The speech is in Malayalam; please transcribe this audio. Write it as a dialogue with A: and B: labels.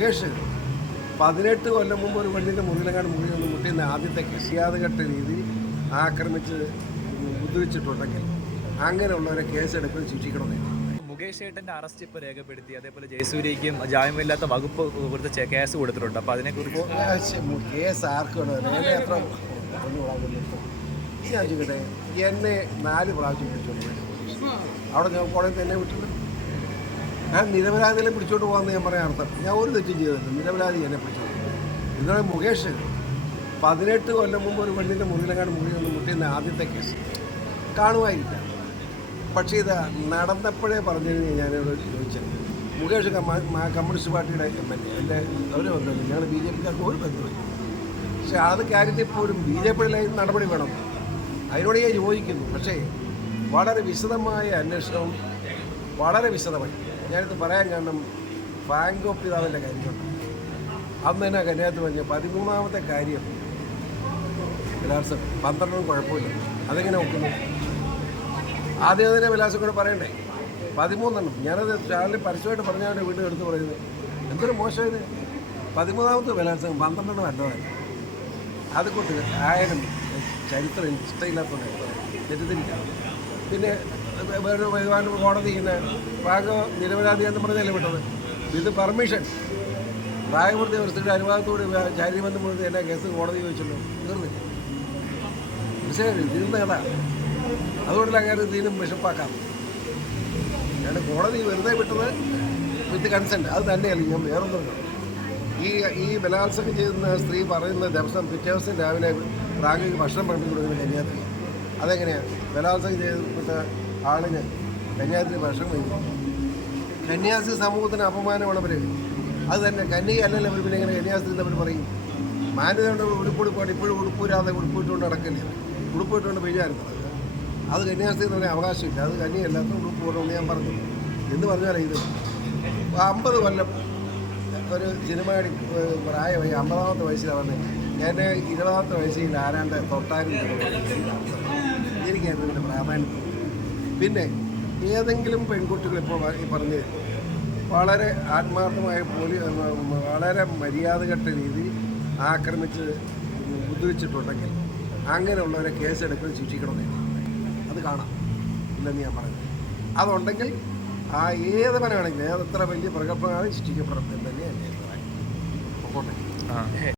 A: മുകേഷ് പതിനെട്ട് കൊല്ലം മുമ്പ് ഒരു പെണ്ണിന്റെ മുറിയിലെങ്ങാണ്ട് മുറി നിന്ന് മുട്ടിയെന്ന ആദ്യത്തെ കൃഷിയാതുകെട്ട രീതിയിൽ ആക്രമിച്ച് ഉപദ്രവിച്ചിട്ടുണ്ടെങ്കിൽ അങ്ങനെയുള്ളവരെ കേസെടുക്കുകയും ശിക്ഷിക്കണമെന്ന്
B: മുകേഷ് ഏട്ടന്റെ അറസ്റ്റ് ഇപ്പോൾ രേഖപ്പെടുത്തി അതേപോലെ ജയസൂര്യയ്ക്കും ജാമ്യമില്ലാത്ത വകുപ്പ് കൊടുത്ത കേസ് കൊടുത്തിട്ടുണ്ട്. അപ്പോൾ അതിനെക്കുറിച്ച്
A: കേസ് ആർക്കാണ്? ഈ ഞാൻ ചോദിക്കട്ടെ എന്നെ നാല് പ്രാവശ്യം പിടിച്ചോണ്ട് പോയി. അവിടെ ഞാൻ കോളേജിൽ തന്നെ വിട്ടിട്ട് ഞാൻ നിരപരാധികളെ പിടിച്ചോണ്ട് പോകാമെന്ന് ഞാൻ പറയാൻ അർത്ഥം. ഞാൻ ഒരു തെറ്റും ചെയ്തിട്ടില്ല നിരപരാധി എന്നെ പിടിച്ചോണ്ട് ഇതാണ് മുകേഷ് പതിനെട്ട് കൊല്ലം മുമ്പ് ഒരു പെണ്ണിന്റെ മുറിയിലെങ്ങാണ്ട് മുറി ഒന്ന് മുട്ടിയെന്ന ആദ്യത്തെ കേസ്. കാണുമായിരിക്കാം. പക്ഷേ ഇത് നടന്നപ്പോഴേ പറഞ്ഞു ഞാനിവിടെ ചോദിച്ചത്. മുകേഷ് കമ്മ്യൂണിസ്റ്റ് പാർട്ടിയുടെ എം എൽ എ. എന്റെ ഒരു ബന്ധമില്ല ഞങ്ങൾ ബി ജെ പിക്കാർക്ക് ഒരു ബന്ധമില്ല പക്ഷേ അത് കാര്യത്തിൽ പോലും ബി ജെ പിയിലെ നടപടി വേണം. അതിനോട് ഞാൻ യോജിക്കുന്നു. പക്ഷേ വളരെ വിശദമായ അന്വേഷണം വളരെ വിശദമായി ഞാനിത് പറയാൻ കാരണം ബാങ്ക് ഓഫ് പിതാവിന്റെ കാര്യമുണ്ട് അന്ന് തന്നെ കന്യാത്ത് പറഞ്ഞ പതിമൂന്നാമത്തെ കാര്യം. വിലാസം പന്ത്രണ്ടും കുഴപ്പമില്ല. അതെങ്ങനെ നോക്കുന്നു? ആദ്യം തന്നെ വിലാസം കൂടെ പറയണ്ടേ? പതിമൂന്നെണ്ണം. ഞാനത് ചാനലിൽ പരസ്യമായിട്ട് പറഞ്ഞാണ് വീണ്ടും എടുത്ത് പറയുന്നത്. എന്തൊരു മോശം ഇത് പതിമൂന്നാമത്തെ വിലാസം പന്ത്രണ്ടെണ്ണം നല്ലതാണ് അതുകൊണ്ട് ആയാലും ചരിത്രം എനിക്ക് ഇഷ്ടമില്ലാത്തതുകൊണ്ട് തെറ്റിദ്ധരിക്കാം പിന്നെ വേറെ ബഹുമാന കോടതി ഇങ്ങനെ ഭാഗം നിരപരാധി എന്ന് പറഞ്ഞല്ലേ വിട്ടത്? വിത്ത് പെർമിഷൻ പ്രായപൂർത്തി വ്യവസ്ഥയുടെ അനുവാദത്തോട് ചാരിബന്ധം കൊടുത്ത് എന്നാ കേസ് കോടതി ചോദിച്ചല്ലോ. തീർന്നില്ല മനസ്സിലായി? കഥ അതുകൊണ്ടല്ല അങ്ങനെ തീരും വിഷപ്പാക്കാം ഞാൻ കോടതി വെറുതെ വിട്ടത് വിത്ത് കൺസെന്റ് അത് തന്നെയല്ല. ഞാൻ വേറൊന്നും ഈ ഈ ബലാത്സംഗം ചെയ്യുന്ന സ്ത്രീ പറയുന്ന ദിവസം പിറ്റേ ദിവസം രാവിലെ പ്രാഗിക ഭക്ഷണം പറഞ്ഞു കൊടുക്കുന്ന കന്യാസ്ത്രീ അതെങ്ങനെയാണ് ബലാത്സംഗം ചെയ്യപ്പെട്ട ആളിന് കന്യാസിന് ഭക്ഷണം കഴിക്കും. കന്യാസ്ത്രീ സമൂഹത്തിന് അപമാനമാണ് അവർ അത് തന്നെ കന്യക അല്ലല്ലോ അവർ പിന്നെ ഇങ്ങനെ എന്ന് അവർ പറയും. മാന്യതയുടെ ഉടുപ്പുടുപ്പാണ്. ഇപ്പോഴും ഉടുപ്പൂരാതെ ഉടുപ്പിട്ടുകൊണ്ട് നടക്കില്ല ഉടുപ്പിട്ടുകൊണ്ട് പെയ്യായിരുന്നു അത് കന്യാസ്ത്രീ എന്ന് പറയാൻ അവകാശമില്ല. അത് കന്യകല്ലാത്ത ഉടുപ്പ് പോകണമെന്ന് ഞാൻ പറഞ്ഞു. എന്ന് പറഞ്ഞാലേ ഇത്? അമ്പത് കൊല്ലം ഒരു സിനിമയുടെ പ്രായമായി അമ്പതാമത്തെ വയസ്സിലാണ് ഞാൻ ഇരുപതാമത്തെ വയസ്സിൽ ആരാണ്ട് തൊട്ടാരും എനിക്കായിരുന്നു ഇതിന്റെ പ്രാധാന്യം പിന്നെ ഏതെങ്കിലും പെൺകുട്ടികൾ ഇപ്പോൾ ഈ പറഞ്ഞ് വളരെ ആത്മാർത്ഥമായ പോലി വളരെ മര്യാദഘട്ട രീതിയിൽ ആക്രമിച്ച് ഉപദ്രവിച്ചിട്ടുണ്ടെങ്കിൽ അങ്ങനെയുള്ളവരെ കേസെടുക്കുകയും ശിക്ഷിക്കണമെന്ന് അത് കാണാം. ഇല്ലെന്ന് ഞാൻ പറയുന്നത് അതുണ്ടെങ്കിൽ ആ ഏത് പനാണെങ്കിലും ഏതെത്ര വലിയ പ്രഗത്ഭനാണ് ശിക്ഷിക്കപ്പെടണം എന്ന് തന്നെയാണ് എന്റെ അഭിപ്രായം.